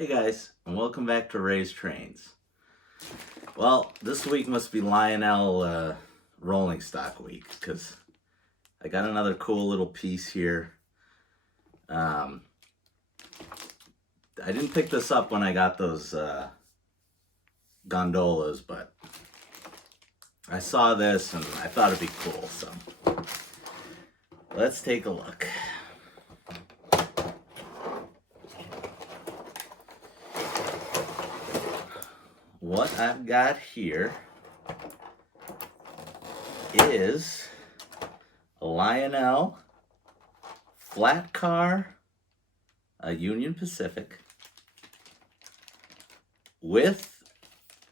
Hey guys, and welcome back to Ray's Trains. Well, this week must be Lionel rolling stock week because I got another cool little piece here. I didn't pick this up when I got those gondolas, but I saw this and I thought it'd be cool, so let's take a look. What I've got here is a Lionel Flatcar, a Union Pacific, with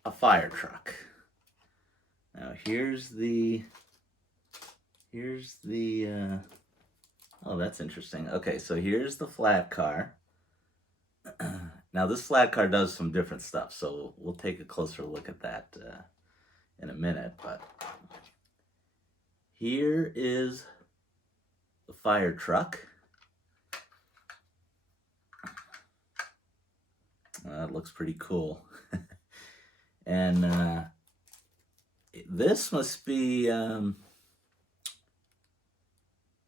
a Firetruck. Now here's the oh, that's interesting. Okay, so here's the Flatcar. Now this Flatcar does some different stuff, so we'll take a closer look at that in a minute, but here is the Firetruck. That looks pretty cool. And this must be,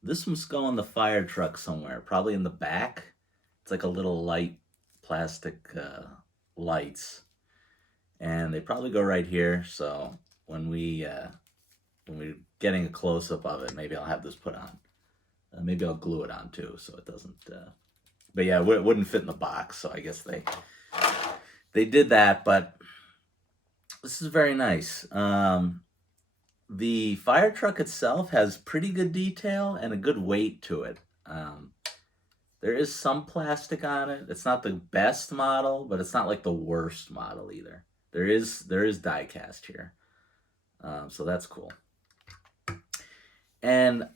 this must go on the Firetruck somewhere, probably in the back. It's like a little light plastic lights, and they probably go right here. So when we're getting a close-up of it, maybe I'll have this put on. Maybe I'll glue it on too, so it doesn't. But yeah, it wouldn't fit in the box, so I guess they did that. But this is very nice. The Firetruck itself has pretty good detail and a good weight to it. There is some plastic on it. It's not the best model, but it's not like the worst model either. There is die cast here, so that's cool. And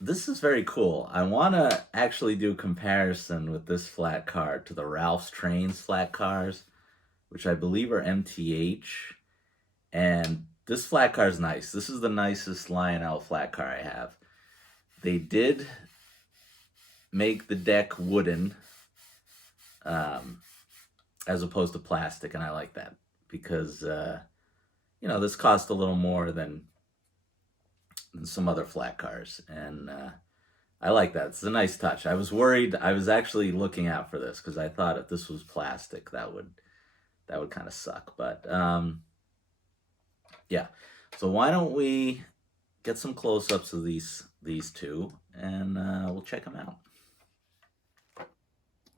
this is very cool. I want to actually do a comparison with this flat car to the Ralph's Trains flat cars, which I believe are MTH. And this flat car is nice. This is the nicest Lionel flat car I have. They did make the deck wooden as opposed to plastic, and I like that because this cost a little more than some other flat cars, and I like that. It's a nice touch. I was worried. I was actually looking out for this because I thought if this was plastic, that would kind of suck. But yeah. So why don't we get some close-ups of these two, and we'll check them out.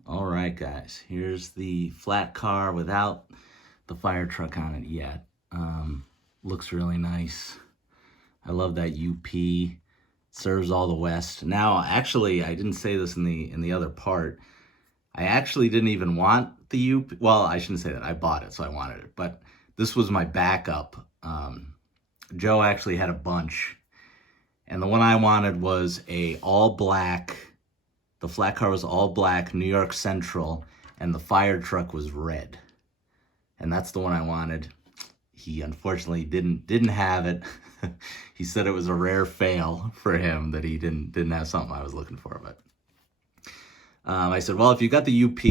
All right, guys, here's the flat car without the Firetruck on it yet. Looks really nice. I love that UP. Serves all the West. Now, actually, I didn't say this in the other part. I actually didn't even want the UP. Well, I shouldn't say that. I bought it, so I wanted it. But this was my backup. Joe actually had a bunch, and the one I wanted was a all-black. The flat car was all black, New York Central, and the Firetruck was red. And that's the one I wanted. He unfortunately didn't have it. He said it was a rare fail for him that he didn't have something I was looking for. But I said, well, if you got the UP,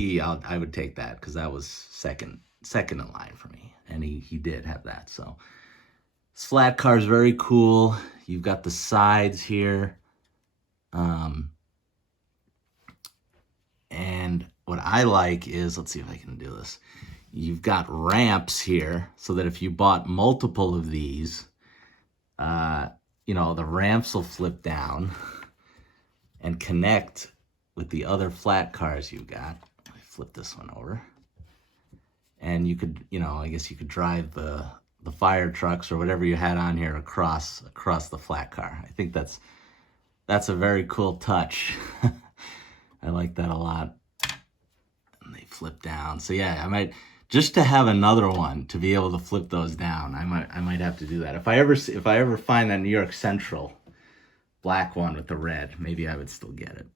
I would take that because that was second in line for me, and he did have that. So this flat car is very cool. You've got the sides here. And what I like is, let's see if I can do this. You've got ramps here so that if you bought multiple of these, the ramps will flip down and connect with the other flat cars you've got. Let me flip this one over. And you could, I guess you could drive the Firetrucks or whatever you had on here across the flat car. I think that's a very cool touch. I like that a lot. And they flip down. So yeah, I might, just to have another one to be able to flip those down, I might have to do that. If I ever find that New York Central black one with the red, maybe I would still get it.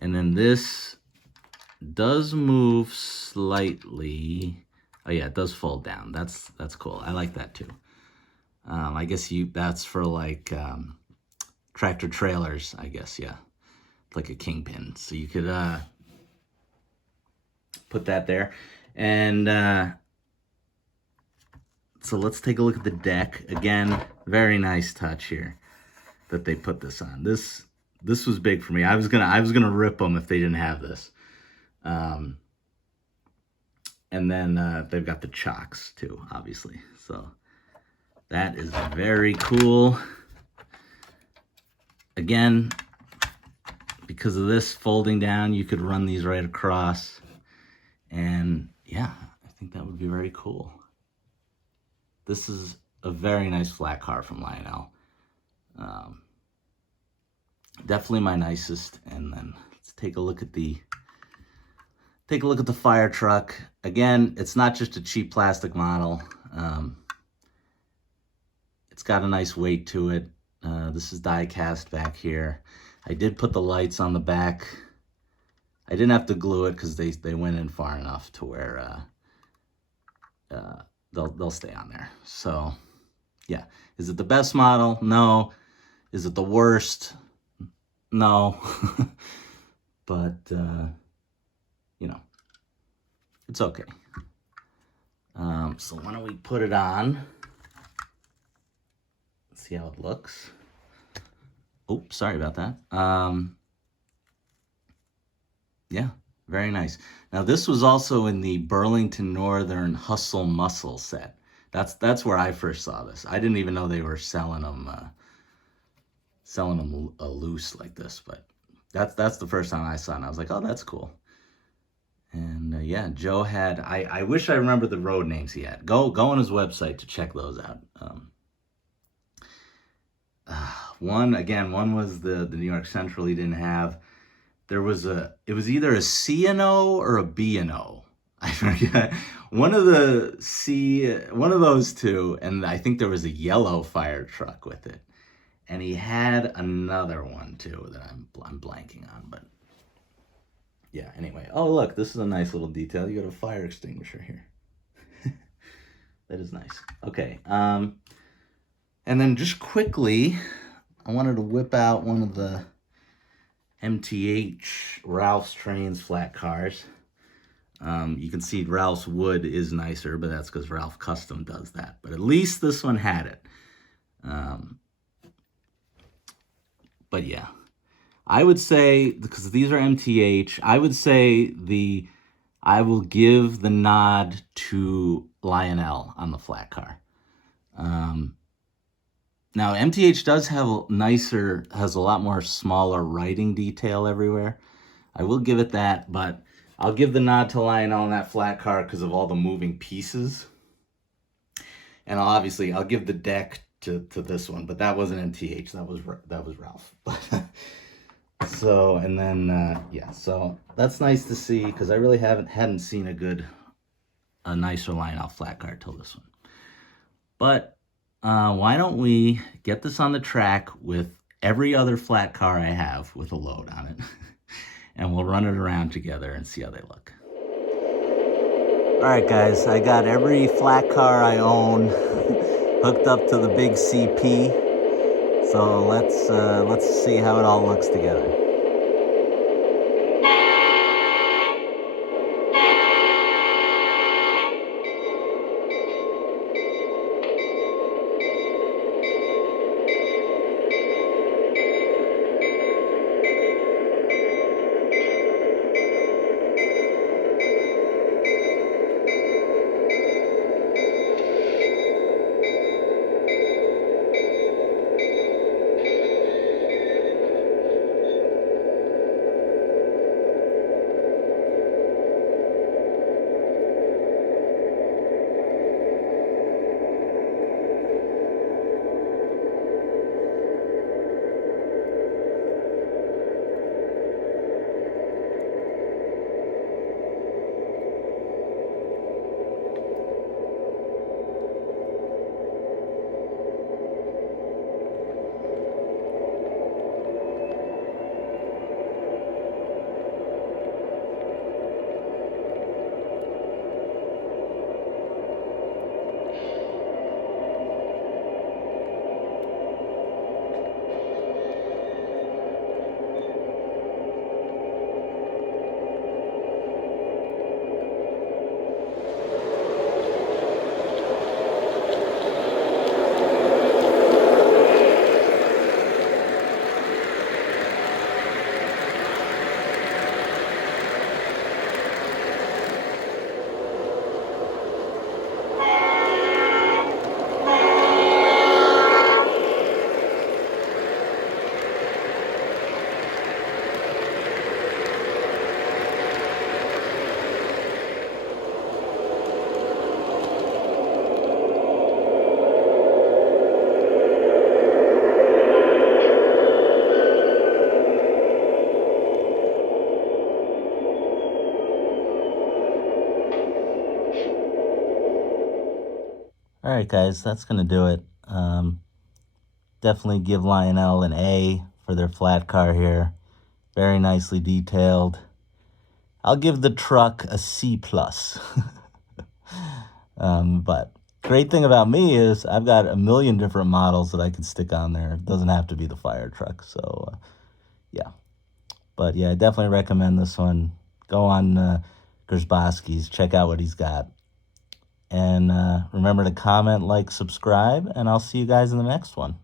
And then this does move slightly. Oh yeah, it does fold down. That's cool. I like that too. I guess that's for like tractor trailers, I guess, yeah. Like a kingpin. So you could put that there. And so let's take a look at the deck. Again, very nice touch here that they put this on. This was big for me. I was gonna rip them if they didn't have this. And then they've got the chocks too, obviously. So that is very cool. Again, because of this folding down, you could run these right across. And yeah, I think that would be very cool. This is a very nice flat car from Lionel. Definitely my nicest. And then let's take a look at the Firetruck. Again, it's not just a cheap plastic model. It's got a nice weight to it. This is die cast back here. I did put the lights on the back. I didn't have to glue it because they went in far enough to where they'll stay on there. So yeah, is it the best model? No. Is it the worst? No. But you know, it's okay. So why don't we put it on? See how it looks. Oh, sorry about that. Yeah, very nice. Now this was also in the Burlington Northern Hustle Muscle set. That's where I first saw this. I didn't even know they were selling them loose like this, but that's the first time I saw it, and I was like, oh, that's cool. And yeah, Joe had, I wish I remember the road names he had. Go on his website to check those out. One was the New York Central he didn't have. It was either a C&O or a B&O. I forget. One of those two, and I think there was a yellow Firetruck with it. And he had another one too that I'm blanking on, but yeah, anyway. Oh, look, this is a nice little detail. You got a fire extinguisher here. That is nice. Okay. And then just quickly, I wanted to whip out one of the MTH Ralph's Trains flat cars. You can see Ralph's wood is nicer, but that's because Ralph Custom does that. But at least this one had it. But yeah, I would say, because these are MTH, I would say I will give the nod to Lionel on the flat car. Now, MTH does have has a lot more smaller writing detail everywhere. I will give it that, but I'll give the nod to Lionel on that flat car because of all the moving pieces. And I'll give the deck to this one, but that wasn't MTH. That was Ralph. So, and then yeah, so that's nice to see because I really hadn't seen a nicer Lionel flat car till this one. But why don't we get this on the track with every other flat car I have with a load on it, and we'll run it around together and see how they look. All right, guys, I got every flat car I own hooked up to the big CP. So let's see how it all looks together. right, guys, that's going to do it. Definitely give Lionel an A for their flat car here. Very nicely detailed. I'll give the truck a C+. But great thing about me is I've got a million different models that I could stick on there. It doesn't have to be the Firetruck. So, yeah. But, yeah, I definitely recommend this one. Go on Gersbowski's. Check out what he's got. And remember to comment, like, subscribe, and I'll see you guys in the next one.